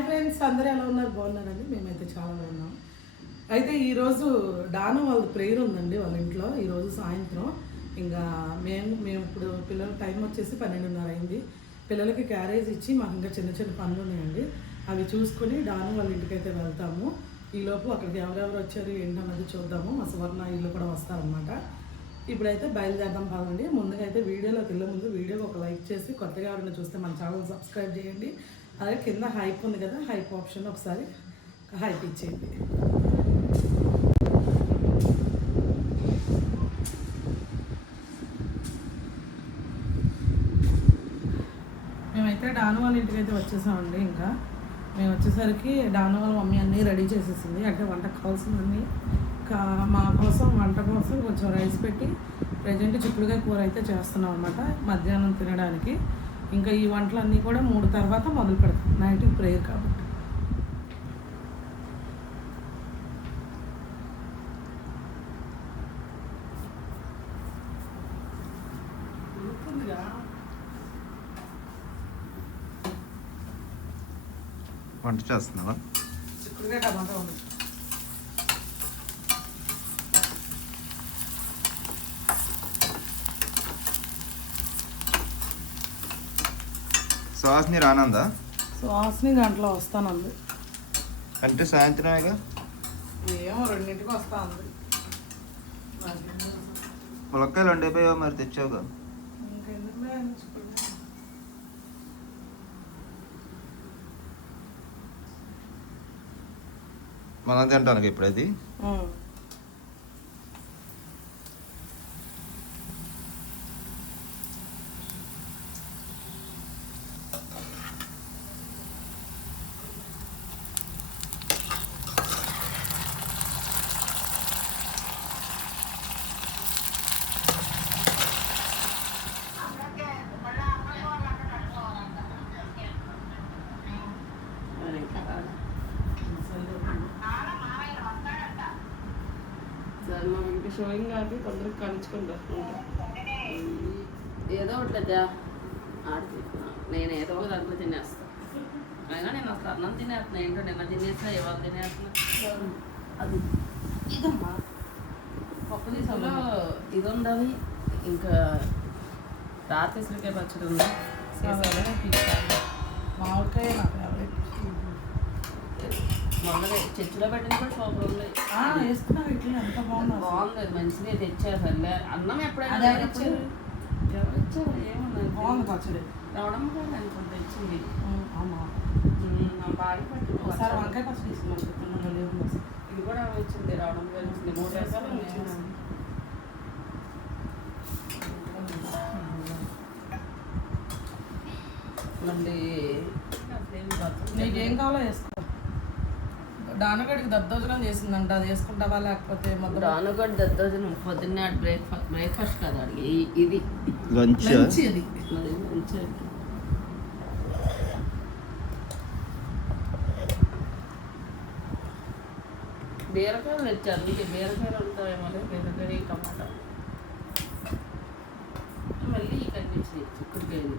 Hi friends అందరూ ఎలా ఉన్నారు? బాగున్నారండి? మేమైతే చాలా బాగున్నాం. అయితే ఈరోజు డాను వాళ్ళ ప్రేయర్ ఉందండి వాళ్ళ ఇంట్లో. ఈరోజు సాయంత్రం. ఇంకా మేము మేము ఇప్పుడు పిల్లల టైం వచ్చేసి పన్నెండున్నర అయింది. పిల్లలకి క్యారేజ్ ఇచ్చి మాకు ఇంకా చిన్న చిన్న పనులు ఉన్నాయండి. అవి చూసుకొని డాను వాళ్ళ ఇంటికి అయితే వెళ్తాము ఈలోపు అక్కడికి ఎవరెవరు వచ్చారు ఏంటన్నది చూద్దాము. మా సువర్ణ ఇల్లు కూడా వస్తారనమాట ఇప్పుడైతే బయలుదేరడం పదండి. ముందుగా అయితే వీడియోలోకి వెళ్ళే ముందు వీడియోకి ఒక లైక్ చేసి కొత్తగా ఎవరైనా చూస్తే మన ఛానల్ సబ్స్క్రైబ్ చేయండి. అదే కింద హైప్ ఉంది కదా హైప్ ఆప్షన్ ఒకసారి హైప్ ఇచ్చేయండి. మేమైతే డాను వాళ్ళ ఇంటికి అయితే వచ్చేసామండి ఇంకా. మేము వచ్చేసరికి డాను వాళ్ళ మమ్మీ అన్నీ రెడీ చేసేసింది. అంటే వంట కావాల్సిందన్నీ కా మా కోసం వంట కోసం కొంచెం రైస్ పెట్టి ప్రజెంట్ చిక్కుడుగా కూర అయితే చేస్తున్నాం అనమాట మధ్యాహ్నం తినడానికి. ఇంకా ఈ వంటలన్నీ కూడా మూడు తర్వాత మొదలు పెడతాం. నైట్ ప్రేయర్ కాబట్టి. వంట చేస్తున్నావా? చిక్కుడుకాయ టమాటా ఉంది సుహాస్ని రానందా? సో హాస్ని దాంట్లో వస్తానంది. అంటే సాయంత్రమేగా ఏమో రెండింటికి వస్తా అంది ములక్కాయలు వండిపోయావా మరి తెచ్చావుగా. మనం తింటానికి ఇప్పుడు అది ఉమ్. సార్ మా ఇంటి షోయింగ్ కాబట్టి ఏదో ఒకటి ఆడి నేను ఏదో ఒక దాంట్లో తినేస్తాను అయినా నేను అసలు అన్నం తినేస్తున్నా ఏంటో నిన్న తినేసినా ఇవాళ తినేస్తున్నా అది ఇదమ్మా. పప్పు ఇది ఉండాలి ఇంకా రాత్రి సిరికాయ పచ్చడి ఉంది. మామిడికాయ చర్చిలో కూడా సూపర్ ఉంది. వేసుకున్నా ఇడ్లీ ఎంత బాగుంది. బాగుంది మంచిగా తెచ్చారు సర్లే. అన్నం ఎప్పుడైనా ఎవరు? ఇచ్చారు ఏమన్నా బాగుంది పచ్చడి. రావడం కూడా అనుకుంటా ఇచ్చింది బాగా పట్టింది ఒకసారి. వంకాయ పచ్చడి తీసుకున్నాను. ఇది కూడా వచ్చింది రావడం మూడు రకాలు వచ్చింది. మళ్ళీ నీకేం కావాలో వేసుకో. దానగడికి దద్దోజనం చేసిందంట అది వేసుకుంటావా లేకపోతే మొదలు రానుగడ్డ దద్దోజనం పొద్దున్నే బ్రేక్ఫాస్ట్ బ్రేక్ఫాస్ట్ కదా ఇది. లంచ్ మంచి అది. అది మంచిగా బీరకాయలు తెచ్చారు నీకు బీరకాయలు ఉంటాయేమో బీరకాయ టమాటా. మళ్ళీ ఈ కనిపించింది చిక్కుడుకాయలు.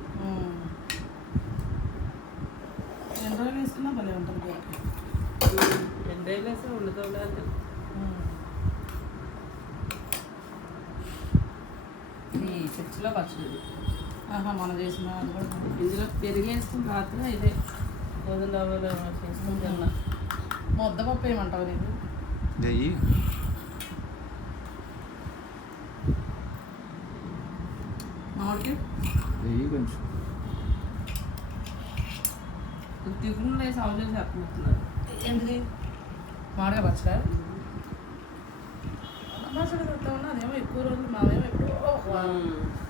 ఎన్ని రోజులు వేసుకున్నా భలే ఉంటుంది కూరకి. రెండేళ్ళు వండుకోవాలి ఉమ్. ఈ చర్చిలో పచ్చడి. ఆహా మనం చేసిన అది కూడా బాగుంది. ఇందులో పెరిగి వేసుకుని రాత్రి ఇదే గోధుమ రవ్వలో చేసుకుని తిన్నా. ముద్దపప్పు ఏమంటావు నీకు? నెయ్యి. మామిడికి నెయ్యి కొంచెం. టిఫిన్ వేసి అవజు చెప్పబోతున్నారు ఏంటిది మామిడిగా పచ్చడా పచ్చడి తెస్తామన్నా అదేమో ఎక్కువ రోజులు మావేమో ఎప్పుడో ఒక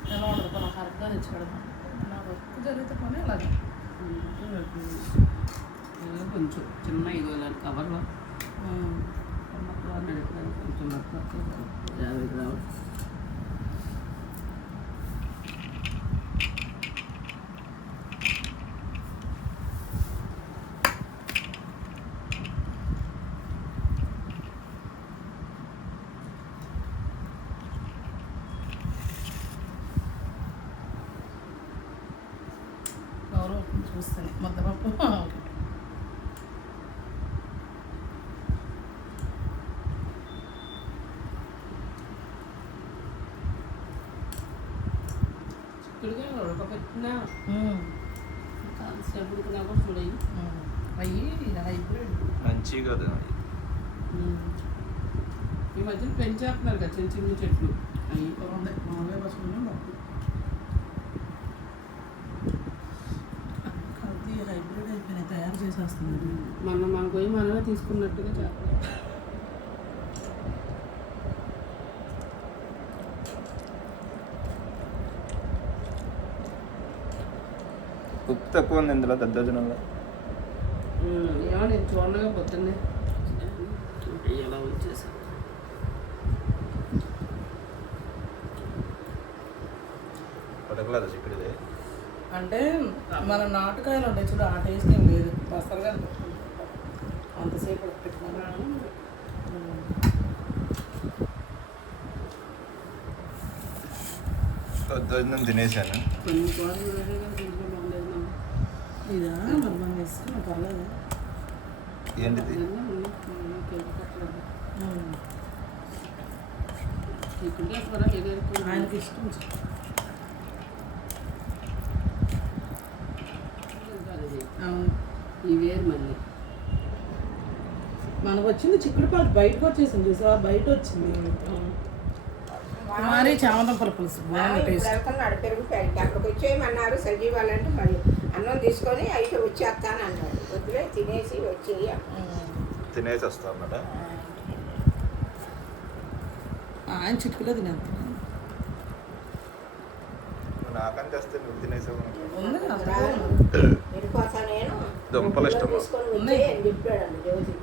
నెల ఉండదు మనం కరెక్ట్గా తెచ్చుకోవడం. నా వర్క్ జరిగితే పని అలాగే. కొంచెం చిన్న ఇదో ఇలాంటి కవర్లో ఉమ్. మొత్తం నడిపడానికి కొంచెం మొత్తం యాభై గ్రాములు చూస్తాను ముద్దపప్పు ఓకే అయ్యి. హైబ్రిడ్ మంచి కదా ఈ మధ్యన పెంచేస్తున్నారు కదా చిన్న చిన్న చెట్లు. అవి బాగుంది మామూలుగా పసుపు హైబ్రిడ్ అయిపోయినాయి తయారు చేసేస్తుంది మన మన పోయి మనమే తీసుకున్నట్టుగా చేస్తారు తక్కువ ఉంది ఇందులో దద్దోజనంలో ఏమో నేను చూడగా పొద్దున్నే. ఎలా వచ్చేసాను ఉడకలేదు చిక్కుడుది అంటే మన నాటుకాయలు ఉంటాయి చూడు ఆ టేస్ట్ ఏం లేదు. బసరగా అంతసేపు పెట్టుకున్నాను తినేసాను కొన్ని ఆయనకి ఇష్టం అవును. ఈ వేరు మళ్ళీ. మనకు వచ్చింది చిక్కుడు పాలు బయటకు వచ్చేసింది చూసావా? బయట వచ్చింది. కుమారి చామదంపల పులుసు బాగుంది టేస్ట్. అక్కడికి వచ్చేయమన్నారు సజీవాలంటే మరి అన్నం తీసుకొని అయితే వచ్చేస్తాను అన్నాడు వద్దులే తినేసి వచ్చేయి. తినేసి వస్తా అన్నమాట ఆయన చిక్కులే తినేస్తాను నాకంటే వస్తే నువ్వు తినేసావు దుంపలు వచ్చేయి అని చెప్పాడు జ్యోతి.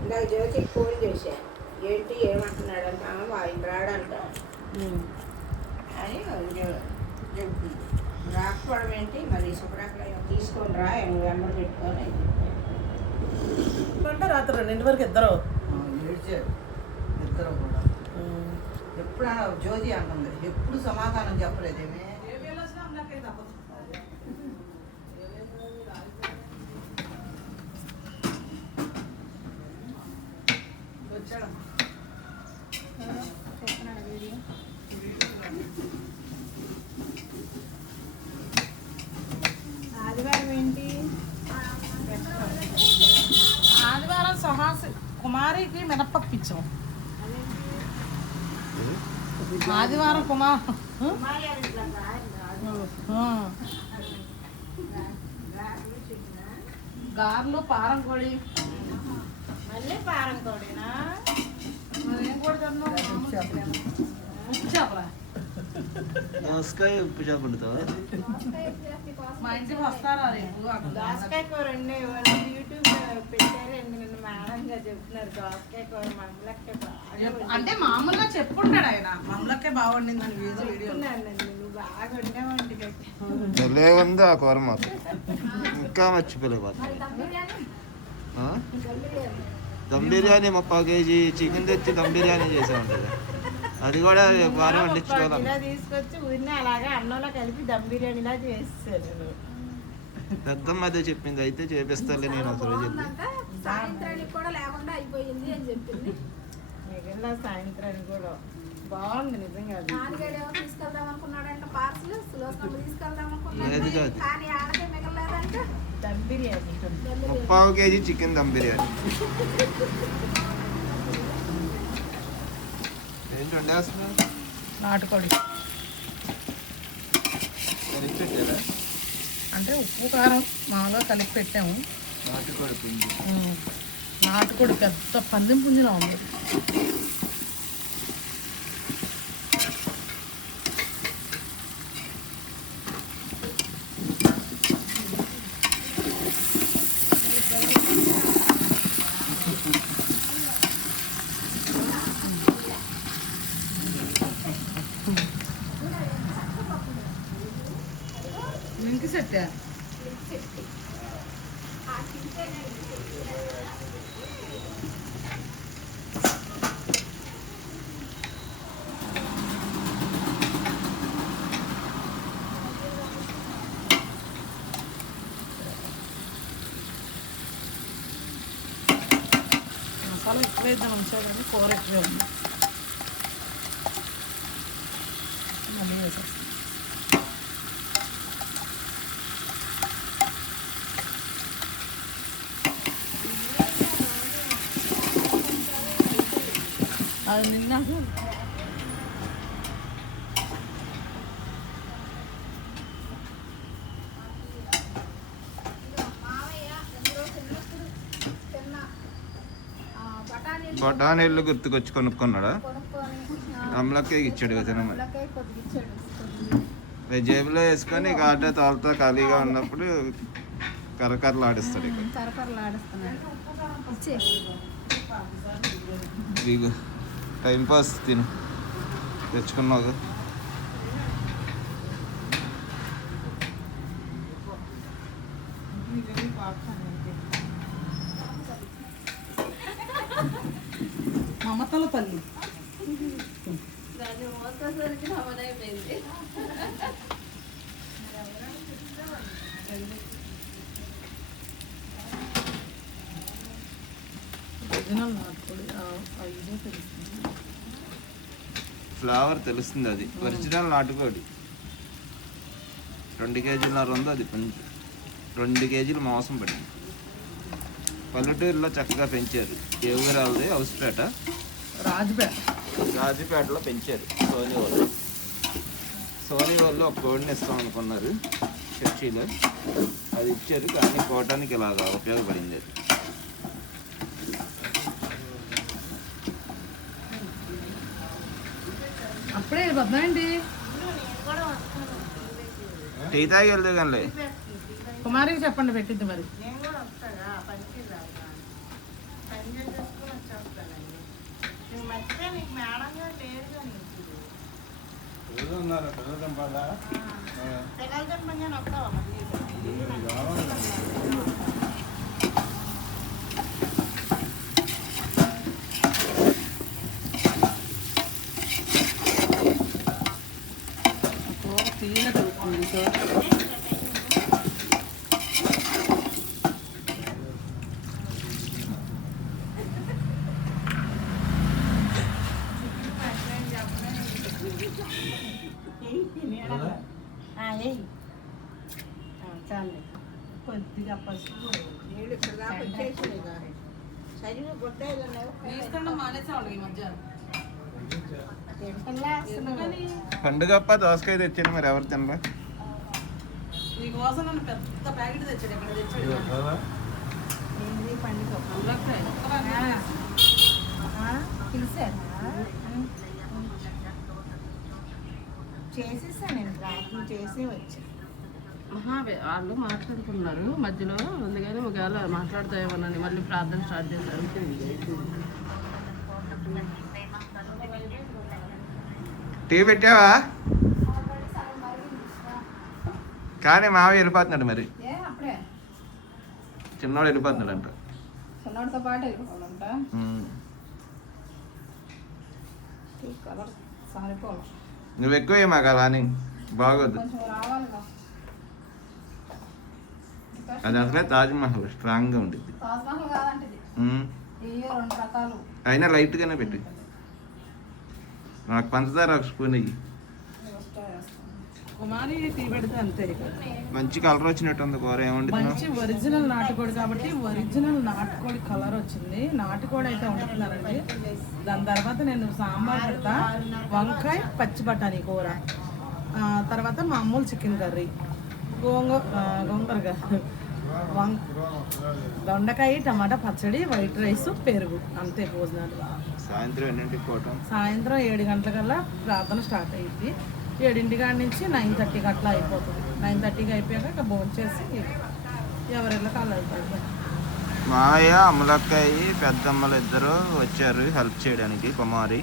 ఇందాక జ్యోతికి ఫోన్ చేశాను ఏంటి ఏమంటున్నాడంట. "ఆ, ఆయన రాడంట. అని చెప్పింది. రాకపోవడం ఏంటి? మరి శుభ్రంగా తీసుకొని రా నువ్వు వెంబడి పెట్టుకొని. అంటే రాత్రి రెండింటి వరకు ఇద్దరు. ఏడ్చారు. ఇద్దరు కూడా. ఉమ్. ఎప్పుడు అన- జ్యోతి అంటుంది. ఎప్పుడు సమాధానం చెప్పలేదేమే వచ్చాడమ్మా ఆదివారం ఏంటి ఆదివారం సుహాస్ కుమారికి మినప్పప్పు ఇచ్చాం ఆదివారం కుమార్ గార్లు పారం కోడి. మళ్ళీ పారం కోడినా? దోసకాయ ఉప్పు చేప వండుతావా? మా ఇంటికి వస్తారా రేపు? దోసకాయ కూర అండి. యూట్యూబ్ పెట్టారండి నిన్న మేడం గారు చెప్తున్నారు దోసకాయ కూర బాగా అంటే మామూలుగా చెప్పుకుంటాడు ఆయన. మమ్మలకే బాగుండిందని వీడియో వీడియో. భలే ఉంది ఆ కూర మాకు ఇంకా మర్చిపోలేవు ఆ? దమ్ బిర్యానీ ముప్పై కేజీ చికెన్ తెచ్చి దమ్ బిర్యానీ చేసే ఉంటుంది. అది కూడా వారం వండించుకోవాలి. తీసుకొచ్చి ఊరిని అలాగా అన్నంలో కలిపి దమ్ బిర్యానీలా చేసేసాను పెద్దమ్మ అదే చెప్పింది అయితే చేపిస్తాలే నేను ఒకసారి చెప్పి సాయంత్రానికి కూడా లేకుండా అయిపోయింది అని చెప్పింది. మిగిలిన సాయంత్రానికి కూడా. బాగుంది నిజంగా అది. నాన్నగాడేమో తీసుకెళ్దాం అనుకున్నాడంట పార్సల్. సులోచనలు తీసుకెళ్దాం లేదు కాదు. అనుకున్నాడు కానీ ఆడకే మిగలలేదంట. దమ్ బిర్యానీ. ముప్పై కేజీ చికెన్ దమ్ బిర్యానీ. ఏంటి వండేస్తున్నా నాటుకోడి. కలిపి పెట్టారా అంటే ఉప్పు కారం మామూలుగా కలిపి పెట్టాము. నాటుకోడి పుంజు ఉమ్. నాటుకోడి పెద్ద పందెం పుంజులా ఉంది. లింక్ సెట్టా మసాలా ఎక్కువ వేద్దాం మంచిగా కానీ కూర ఎక్కువే ఉంది మళ్ళీ వేసేస్తాం అది నిన్న మావయ్య ఎన్నో చిన్నప్పుడు తిన్న ఆ, బఠానీళ్ళు గుర్తుకొచ్చి కొనుక్కున్నాడా? కొనుక్కొని అమలకే ఇచ్చాడు కదా జేబులో వేసుకొని ఆటో తోలుతో ఖాళీగా ఉన్నప్పుడు ఇక. కరకరలు ఆడిస్తున్నాడు. ఇచ్చే. ఇగో టైం పాస్ తిను. తెచ్చుకున్నావు మమతల తల్లి దాన్ని మోసేసరికి నవ్వనైపోయింది ఒరిజినల్ నాటుకోడి ఆ, ఆ ఇదే తెలుస్తుంది ఫ్లేవర్ తెలుస్తుంది అది. ఒరిజినల్ నాటుకోడి రెండు కేజీలన్నర ఉంది అది పుంజు రెండు కేజీలు మాంసం పడింది. పల్లెటూరులో చక్కగా పెంచారు. ఏ ఊరు వాళ్ళది హౌస్పేట. రాజుపేట. రాజుపేటలో పెంచారు. సోనీ వాళ్ళు సోనీ వాళ్ళు ఒక కోడిని ఇస్తాం అనుకున్నారు. చర్చిలో. అది ఇచ్చారు కానీ పోవటానికి ఇలాగా ఉపయోగపడింది అది. అప్పుడే వద్దామండి టీ తాగి వెళ్తే కానీ కుమారికి చెప్పండి పెట్టిద్ది మరి. నేను 一个都不能说 పండుగప్ప దోసకాయ తెచ్చాను మరి ఎవరు తినరా? చేసేసా నేను చేసే వచ్చా. వే- వాళ్ళు మాట్లాడుకున్నారు. మధ్యలో అందుకని ఒకవేళ మాట్లాడతాయేమోనని మళ్ళీ ప్రార్థన స్టార్ట్ చేశారు. టీ పెట్టావా? కానీ మావి వెళ్ళిపోతున్నాడు మరి. చిన్నవాడు వెళ్ళిపోతున్నాడు అంట చిన్నవాడితో పాటు వెళ్ళిపోవాలంట. నువ్వు ఎక్కువ మాకు అలా అని. బాగోద్దు అది అసలే తాజ్మహల్ స్ట్రాంగ్గా రకాలు. అయినా లైట్గానే పెట్టు. నాకు పంచదార ఒక స్పూన్ వస్తాయి. కుమారి టీ పెడితే అంతే. మంచి కలర్ వచ్చినట్టు ఉంది కూర ఏమంటున్నావు మంచి ఒరిజినల్ నాటుకోడి కాబట్టి ఒరిజినల్ నాటుకోడి కలర్ వచ్చింది. నాటుకోడి అయితే వండుతున్నానండి. దాని తర్వాత నేను సాంబార్ పెడతా. వంకాయ పచ్చి బఠానీ కూర. తర్వాత మామూలు చికెన్ కర్రీ. గోంగూర గోంగూర దొండకాయ టమాటా పచ్చడి వైట్ రైస్ పెరుగు. అంతే భోజనాలు. సాయంత్రం ఎన్నింటికి పోవటం? సాయంత్రం ఏడు గంటలకల్లా ప్రార్థన స్టార్ట్ అయ్యింది ఏడింటి కాడి నుంచి నైన్ థర్టీకి అట్లా అయిపోతుంది. నైన్ థర్టీకి అయిపోయాక ఇక భోజనం చేసి ఎవరెళ్ళకి వాళ్ళు వెళ్తారు మావయ్య అమలక్కాయి పెద్దమ్మలు ఇద్దరు వచ్చారు హెల్ప్ చేయడానికి కుమారి.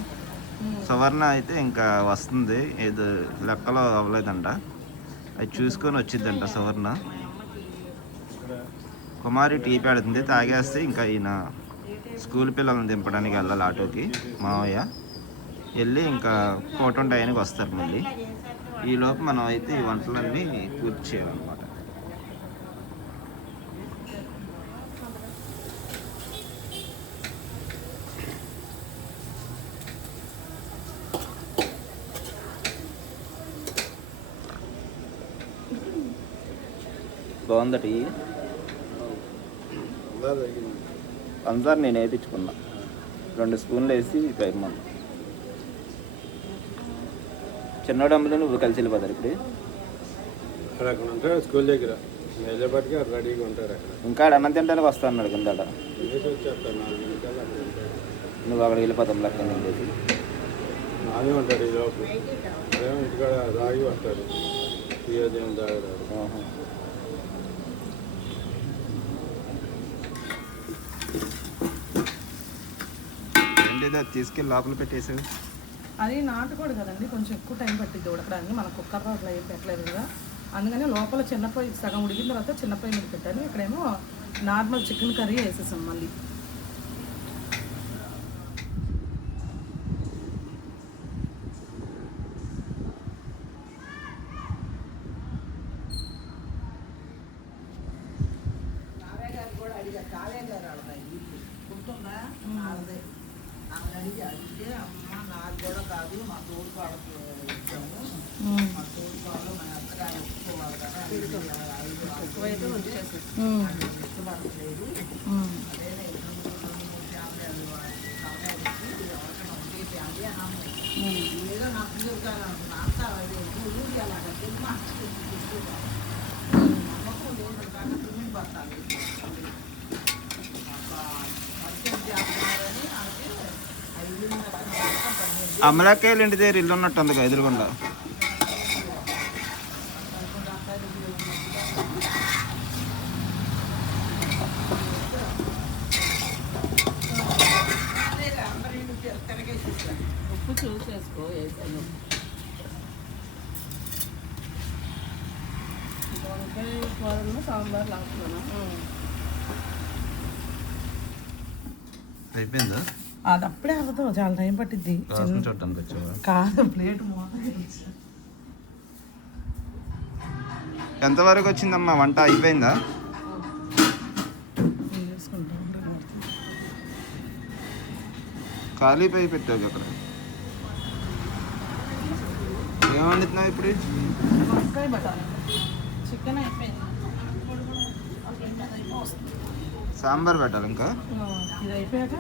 సువర్ణ అయితే ఇంకా వస్తుంది. ఏదో లెక్కలో అవ్వలేదంట. అది చూసుకొని వచ్చిందంట సువర్ణ. కుమారి టీ పెడుతుంది తాగేస్తే ఇంకా ఈయన స్కూల్ పిల్లల్ని దింపడానికి వెళ్ళాలి ఆటోకి. మావయ్య వెళ్ళి ఇంకా కోటం టైంకి వస్తారు మళ్ళీ. ఈలోపు మనం అయితే ఈ వంటలన్నీ పూర్తి చేయాలన్నమాట. బాగుందా పంచదార నేను వేయించుకున్నా. రెండు స్పూన్లు వేసి ఇమ్మన్నా. చిన్నోడు అమ్మతో నువ్వు కలిసి వెళ్ళిపోతారు ఇప్పుడు. అక్కడ ఉంటాడు స్కూల్ దగ్గర. వెళ్ళేపాటికి రెడీగా ఉంటారు అక్కడ. ఇంకా అన్నం తినడానికి వస్తా అన్నాడు కింద నువ్వు అక్కడ వెళ్ళిపోతాం లెక్క నేను చేసి ఉంటాడు ఈ ఇంటికాడ రాగి వస్తాడు. ఈ ఉదయం తాగరాడు ఏంటిది అది తీసుకెళ్ళి లోపల పెట్టేసావు అది నాటుకోడు కదండి కొంచెం ఎక్కువ టైం పట్టింది ఉడకడానికి. మన కుక్కర్లో అట్లా ఏం పెట్టలేదు కదా. అందుకని లోపల చిన్న పొయ్యి సగం ఉడికిన తర్వాత చిన్న పొయ్యి మీద పెట్టాను ఇక్కడేమో నార్మల్ చికెన్ కర్రీ వేసేసాం మళ్ళీ కావ్య గారు కూడా అడిగారు కావ్య గారు అడగారు ఇల్లు గుర్తుందా వాళ్ళదే ఆమె అడిగి అడిగితే అమ్మ నాకు కూడా కాదు మా తోడు వాళ్ళకి ఇచ్చాము మా తోడు వాళ్ళు మా అత్తగారు ఒప్పుకోవాలి కదా ఐదు ఎక్కువైతే వచ్చేసి ఇష్టపడట్లేదు అదే రెండు మూడు రెండు మూడు ఫ్యామిలీ కావ్య వచ్చి ఎవరికైనా ఒకే ఫ్యామిలీ అన్నాము ఏదో నా పిల్లలు కానీ అనుకున్నా అంత అదే ఊరి అలాగ తిమ్మా నమ్మకం లేదు కానీ తిమ్మి పట్టాలి పరిచయం చేస్తున్నారని అంటే ఐదు పదిహేను అమలాకాయలు ఇంటి దగ్గర ఇల్లు ఉన్నట్టు ఉంది ఎదురుగుండా అందరి ఇల్లు తిరగేసేసారు ఉప్పు చూసేసుకో వేసాను వంకాయ కూరలు సాంబార్ లాస్ట్లోనా అయిపోయిందా అవ్వదు చాలా టైం పట్టిద్ది. కాదు ప్లేట్ ఎంతవరకు వచ్చిందమ్మా వంట? అయిపోయిందా? ఖాళీ పై పెట్టావు అక్కడ. ఏం వండుతున్నావు ఇప్పుడు? సాంబార్ పెట్టాలి ఇంకా? ఇది అయిపోయాక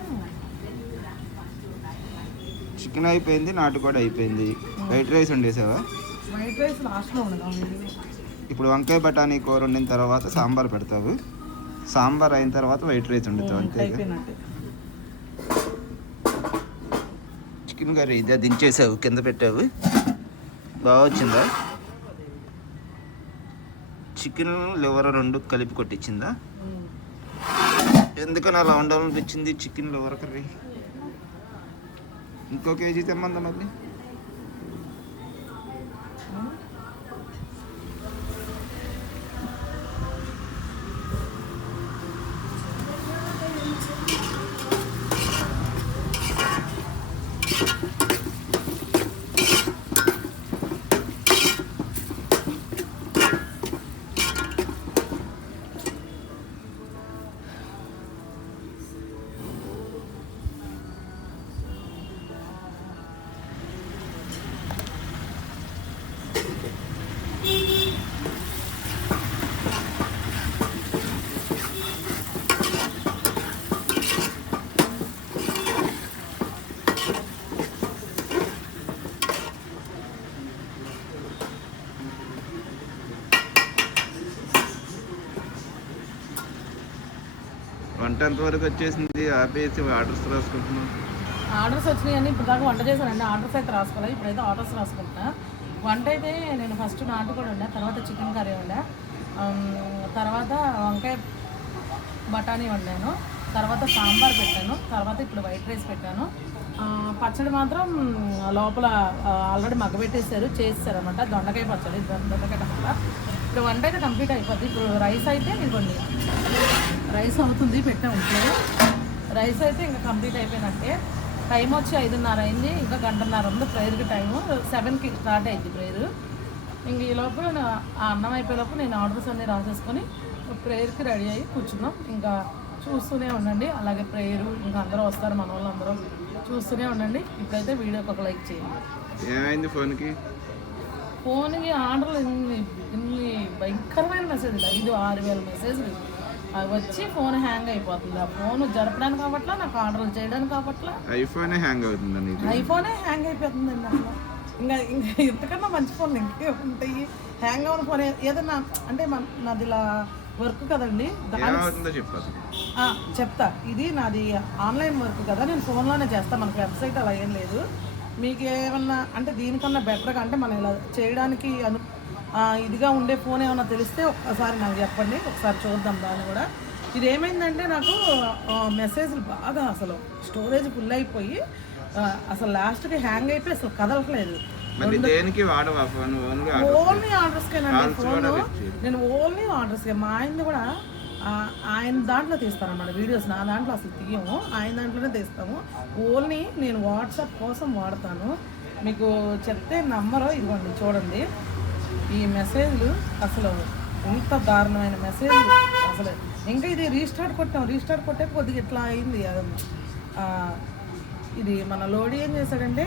చికెన్ అయిపోయింది నాటుకోడి అయిపోయింది. వైట్ రైస్ వండేసావా? వైట్ రైస్ లాస్ట్లో ఉండదు ఇది ఇప్పుడు వంకాయ బఠానీ కూర వండిన తర్వాత సాంబార్ పెడతావు. సాంబార్ అయిన తర్వాత వైట్ రైస్ వండుతావు అంతే చికెన్ కర్రీ ఇదే దించేసావు కింద పెట్టావు. బాగా వచ్చిందా? చికెన్ లివర్ రెండు కలిపి కొట్టించిందా. ఎందుకని అలా వండాలనిపించింది చికెన్ లివర్ కర్రీ? ఇంకో కేజీ తెమ్మందా మళ్ళీ వంట ఎంతవరకు వచ్చేసింది? ఆపేసి ఆర్డర్స్ రాసుకుంటున్నాం. ఆర్డర్స్ వచ్చినాయని ఇప్పుడు దాకా వంట చేశానండి ఆర్డర్స్ అయితే రాసుకోవాలి? ఇప్పుడైతే ఆర్డర్స్ రాసుకుంటున్నా. వంట అయితే నేను ఫస్ట్ నాటు కూడా ఉండే తర్వాత చికెన్ కర్రీ ఉండే తర్వాత వంకాయ బఠానీ వండాను. తర్వాత సాంబార్ పెట్టాను. తర్వాత ఇప్పుడు వైట్ రైస్ పెట్టాను. పచ్చడి మాత్రం లోపల ఆల్రెడీ మగ్గబెట్టేశారు చేస్తారు అనమాట దొండకాయ పచ్చడి దొండకాయ టమాటా. ఇప్పుడు వంట అయితే కంప్లీట్ అయిపోద్ది. ఇప్పుడు రైస్ అయితే ఇదిగోండి. రైస్ అవుతుంది పెట్టాం ఇప్పుడు. రైస్ అయితే ఇంకా కంప్లీట్ అయిపోయినట్టే. టైం వచ్చి ఐదున్నర అయింది ఇంకా గంటన్నర ఉంది ప్రేయర్కి టైము. సెవెన్కి స్టార్ట్ అయింది ప్రేయర్. ఇంక ఈ లోపు ఆ అన్నం అయిపోయేలోపు నేను ఆర్డర్స్ అన్నీ రాసేసుకొని ప్రేయర్కి రెడీ అయ్యి కూర్చున్నాం. ఇంకా చూస్తూనే ఉండండి. అలాగే ప్రేయరు ఇంకా అందరూ వస్తారు మన వాళ్ళందరూ చూస్తూనే ఉండండి. ఇప్పుడైతే వీడియోకి ఒక లైక్ చేయండి. ఏమైంది ఫోన్కి? ఫోన్కి ఆర్డర్లు ఇన్ని ఇన్ని భయంకరమైన మెసేజ్లు ఐదు ఆరు వేల మెసేజ్లు అవి వచ్చి ఫోన్ హ్యాంగ్ అయిపోతుంది. ఆ ఫోన్ జరపడానికి కావట్లా నాకు ఆర్డర్లు చేయడానికి కావట్లా ఐఫోనే హ్యాంగ్ అవుతుందా నీకు ఐఫోనే హ్యాంగ్ అయిపోతుందండి అసలు. ఇంకా ఇంకా ఇంతకన్నా మంచి ఫోన్లు ఇంకే ఉంటాయి. హ్యాంగ్ అవ్వని ఫోన్ ఏదన్నా అంటే మన నాది ఇలా వర్క్ కదండి. చెప్తా. ఇది నాది ఆన్లైన్ వర్క్ కదా. నేను ఫోన్లోనే చేస్తాను మనకి వెబ్సైట్ అలా ఏం లేదు. మీకు ఏమన్నా అంటే దీనికన్నా బెటర్గా అంటే మనం ఇలా చేయడానికి అను ఇదిగా ఉండే ఫోన్ ఏమన్నా తెలిస్తే ఒక్కసారి నాకు చెప్పండి. ఒకసారి చూద్దాం దాన్ని కూడా. ఇది ఏమైందంటే నాకు మెసేజ్లు బాగా అసలు స్టోరేజ్ ఫుల్ అయిపోయి అసలు లాస్ట్కి హ్యాంగ్ అయిపోయి అసలు కదలట్లేదు. దేనికి ఓన్లీ ఆర్డర్స్కేనండి ఫోన్. నేను ఓన్లీ ఆర్డర్స్కే. మా ఆయనది కూడా ఆయన దాంట్లో తీస్తానన్నమాట వీడియోస్. నా దాంట్లో అసలు తీయము. ఆయన దాంట్లోనే తీస్తాము. ఓన్లీ నేను వాట్సాప్ కోసం వాడతాను. మీకు చెప్తే నంబరు ఇదిగోండి చూడండి. ఈ మెసేజ్లు అసలు ఇంత దారుణమైన మెసేజ్లు. అసలు ఇంకా ఇది రీస్టార్ట్ కొట్టాం. రీస్టార్ట్ కొట్టే కొద్దిగా ఇట్లా అయింది ఇది మన లోడీ ఏం చేశాడంటే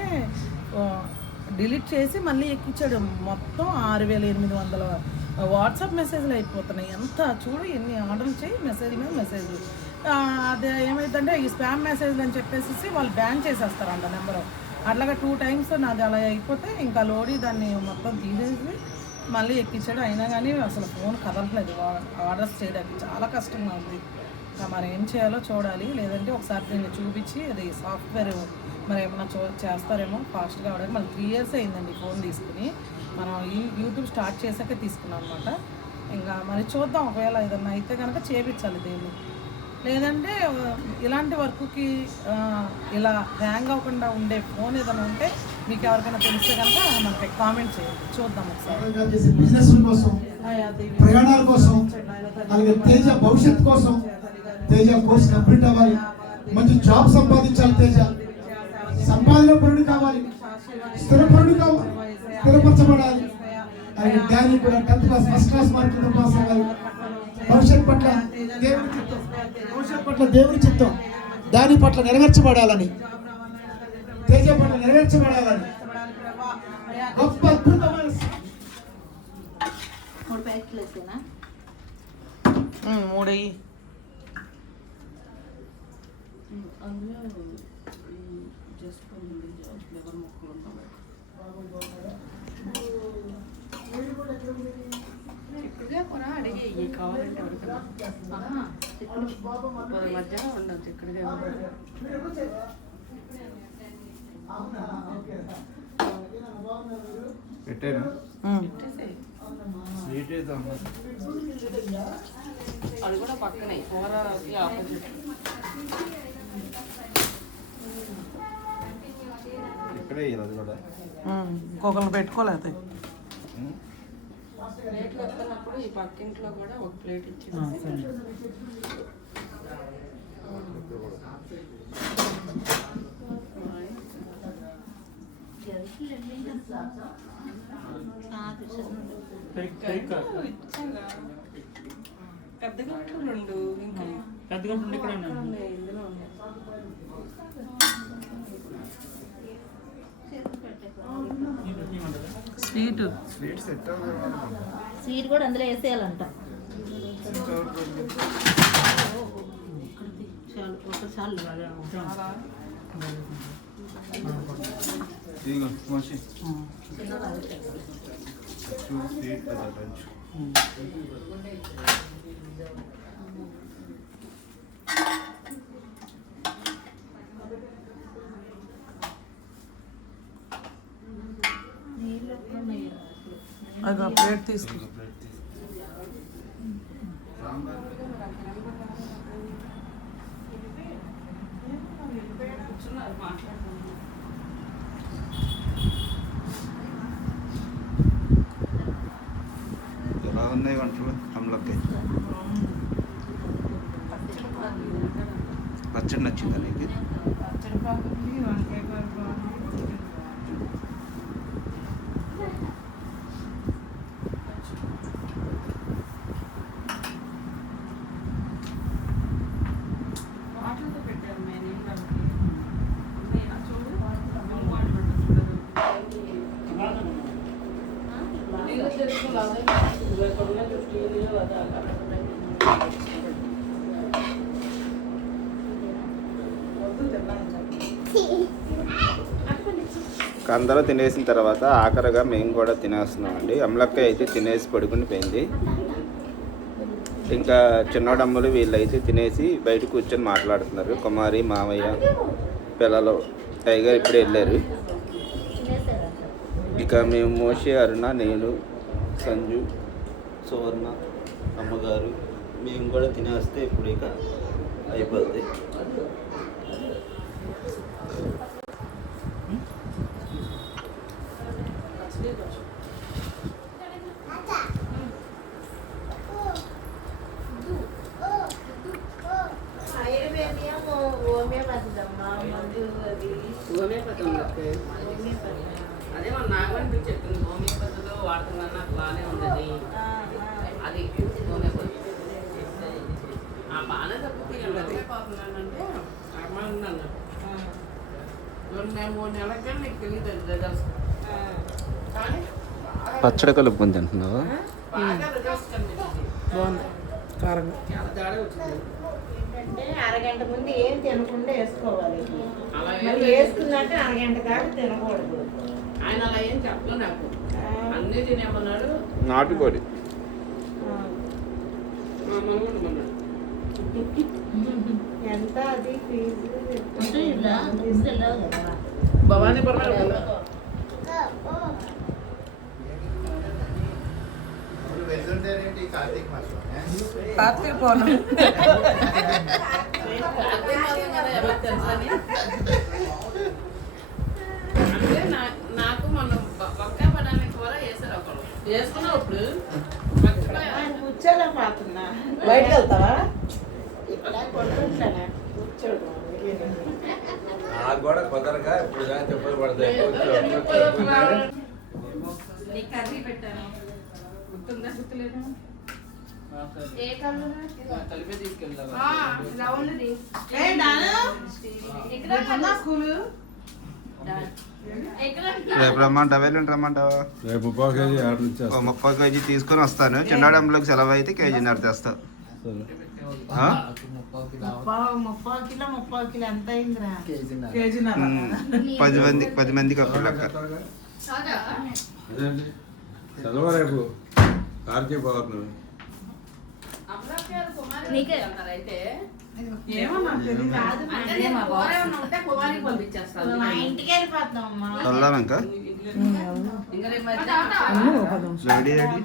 డిలీట్ చేసి మళ్ళీ ఎక్కించాడు మొత్తం ఆరు వేల ఎనిమిది వందల వాట్సాప్ మెసేజ్లు అయిపోతున్నాయి. ఎంత చూడు ఎన్ని ఆర్డర్లు చేయి మెసేజ్ మీద మెసేజ్. అది ఏమైందంటే ఈ స్పామ్ మెసేజ్లు అని చెప్పేసి వాళ్ళు బ్యాన్ చేసేస్తారు అంత నెంబరు. అట్లాగా టూ టైమ్స్ నాది అలా అయిపోతే ఇంకా లోడి దాన్ని మొత్తం తీసేసి మళ్ళీ ఎక్కించాడు అయినా కానీ అసలు ఫోన్ కదలట్లేదు. ఆర్డర్స్ చేయడానికి చాలా కష్టంగా ఉంది. మరి ఏం చేయాలో చూడాలి. లేదంటే ఒకసారి దీన్ని చూపించి అది సాఫ్ట్వేర్ మరి ఏమైనా చూ చేస్తారేమో ఫాస్ట్గా అవడానికి మళ్ళీ త్రీ ఇయర్స్ అయిందండి ఫోన్ తీసుకుని. మనం ఈ యూట్యూబ్ స్టార్ట్ చేశాక తీసుకున్నాం అనమాట ఇంకా మరి చూద్దాం ఒకవేళ ఏదన్నా అయితే కనుక చేపించాలి దీన్ని లేదంటే ఇలాంటి వర్క్కి ఇలా హ్యాంగ్ అవ్వకుండా ఉండే ఫోన్ ఏదైనా ఉంటే మీకు ఎవరికైనా తెలిస్తే కనుక మనకి కామెంట్ చేయండి. చూద్దాం ఒకసారి. బిజినెస్ కోసం ప్రయాణాల కోసం అలాగే తేజ కోసం తేజ కోర్స్ కంప్లీట్ అవ్వాలి. మంచి జాబ్ సంపాదించాలి తేజ. సంపాదన పరుడు కావాలి. స్థిరపరుడు కావాలి. స్థిరపరచబడాలి. అలాగే డానీ కూడా టెన్త్ క్లాస్ ఫస్ట్ క్లాస్ మార్కులతో పాస్ అవ్వాలి. భవిష్యత్ పట్ల దేవుని చిత్తం. భవిష్యత్ పట్ల దేవుని చిత్తం. దాని పట్ల నెరవేర్చబడాలని. తేజ పట్ల నెరవేర్చబడాలని. గొప్ప అద్భుతమైన మూడయ్యి అందులో జస్ట్ ఫ్లేవర్ మొక్కలు ఉంటాయి చిక్కుడుగా కూడా అడిగి ఇవి కావాలంటే చిక్కుడు మధ్యాహ్నం ఉండదు చిక్కుడుగా పెట్టాను అది కూడా పక్కనే కూరకి ఆపోజిట్. ఇక్కడే అది కూడా? ఇంకొకరు పెట్టుకోలేదు ప్లేట్లు వస్తున్నప్పుడు ఈ పక్కింట్లో కూడా ఒక ప్లేట్ ఇచ్చి పెద్ద గంటలు రెండు ఇంకా పెద్ద గంట ఇక్కడ ఇందులో ఉన్నాయి స్వీట్. స్వీట్ కూడా అందులో వేసేయాలంట. చాలు ఒక చాలు ఇదిగో మనిషి. చూడు స్వీట్ అది ప్లేట్ తీసుకో. ఇదిగో ప్లేట్ తీసి సాంబార్. కూర్చున్నారు మాట్లాడుకుంటున్నారు ఎలా ఉన్నాయి వంటలు అమలకాయ పచ్చడి నచ్చిందా నీకు వాటర్తో పెట్టారు మేము నీళ్ళకి ఉన్నాయా చూడు మూడు వాటర్ పెట్టేస్తారు నీళ్ళు తెచ్చుకోవాలి ఇక్కడ ఉన్న స్టీల్ అదే వద్దు తిన్నాను చెప్పు. అందరూ తినేసిన తర్వాత ఆఖరిగా మేము కూడా తినేస్తున్నామండి. అమలక్క అయితే తినేసి పడుకుని పోయింది. ఇంకా చిన్నోడమ్మలు వీళ్ళైతే తినేసి బయట కూర్చొని మాట్లాడుతున్నారు. కుమారి మామయ్య పిల్లలు టైగర్ ఇప్పుడే వెళ్ళారు. ఇక మేము మోషే అరుణ నేను సంజు సువర్ణ అమ్మగారు మేము కూడా తినేస్తే ఇప్పుడు ఇక అయిపోద్ది హోమియోపతి ఉంది అక్క. అదే మన నాగమణి చెప్పింది హోమియోపతిలో వాడుతున్నాను నాకు బాగానే ఉందని అది హోమియోపతి ఆ బాగానే తప్పిపోయాను పోతున్నానంటే అమ్మాయి మేము మూడు నెలలకే నీకు తెలియదు రిజల్ట్స్ కానీ బాగా- పచ్చడి కలుపుకొని తింటున్నావా? బాగుంది. కారంగా. అరగంట ముందు ఏం తినకుండా వేసుకోవాలి. వేసుకున్నాక అరగంట దాకా తినకూడదు. ఆయన అలా ఏం చెప్పలేదు నాకు. అన్నీ తినేమన్నాడు. నాటుకోడి. ఎంత అది ఫీజు? భవానీపురం కార్తీక పౌర్ణమి నాకు మొన్న వంకాయ పడానికి కూర వేసారు ఒకరు. వేసుకున్నావు ఇప్పుడు మర్చిపోయా. కూర్చోలేకపోతున్నా బయటకు వెళ్తావా ఇక్కడ కూర్చోడు నాకు కూడా కుదరగా ఇప్పుడు కానీ చెప్పులు పడతాయి. నీ కర్రీ పెట్టాను. గుర్తుందా? గుర్తులేదు? ఏ కలర్ కలిపే తీసుకెళ్తావా రౌండ్ది స్కూల్? ఎక్కడ రేపు రమ్మంటావా? ఎల్లుండి రమ్మంటావా? రేపు ముప్పై కేజీ ఆర్డర్ ముప్పై కేజీ తీసుకొని వస్తాను. చిన్నడంలోకి సెలవు అయితే కేజీన్నర తెస్తా. పది మంది పది మందికి అప్పుడు లెక్క. సెలవు రేపు? కార్తీక పౌర్ణమి అమలాప్యారు కుమారి నీకే. అంటారు అయితే ఏమో నాకు తెలియదు. అంటే నేను కూర ఏమన్నా ఉంటే కుమారికి పంపించేస్తాను. మా ఇంటికి వెళ్ళిపోతాం అమ్మా. వెళ్దాం ఇంకా ఇంకా రేపు మధ్యాహ్నం అన్నీ ఒక పదం రెడీ. రెడీ